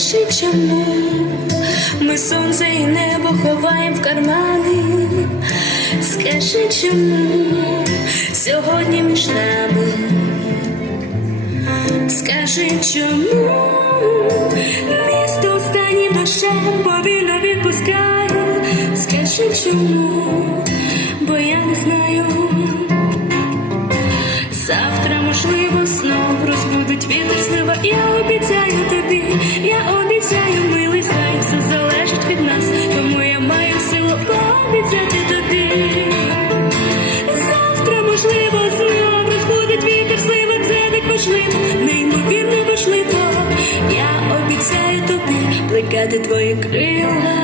Скажи, чому ми сонце і небо ховаємо в кармани. Скажи, чому сьогодні між нами. Скажи, чому місто останнім дощем повільно відпускає. Скажи, чому, бо я не знаю. Завтра, можливо, знов розбудить вітер злива. Я обіцяю тобі, я обіцяю, милий, знай, все залежить від нас, тому я маю силу пообіцяти тобі. Завтра, можливо, знов розбудить вітер слива, це так важливо, неймовірно важливо. Я обіцяю тобі плекати твої крила.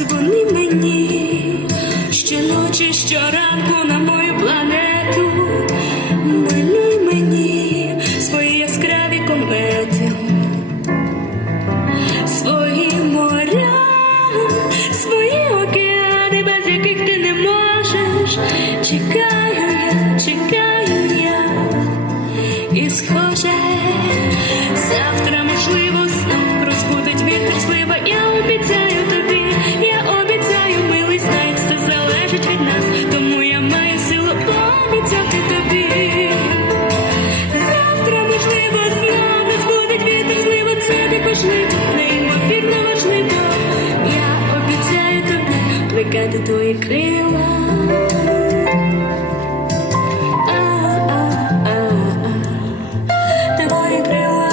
Дзвони мені щоночі, щоранку на мою планету. Малюй мені свої яскраві комети, свої моря, свої океани, без яких ти не можеш. Чекаю я, чекаю я. І схоже, плекати твої крила. Твої крила.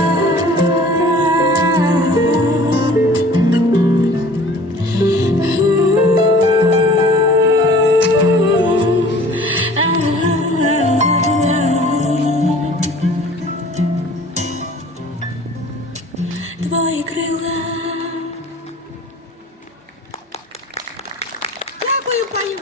Твої крила. Вітаю